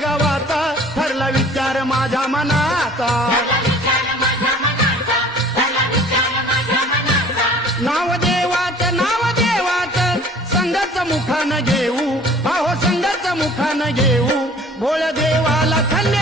गावाचा ठरला विचार माझ्या मनाचा नाव देवाचं संघाचं मुखानं घेऊ अहो संघाचं मुखानं घेऊ भोळ देवाला धन्य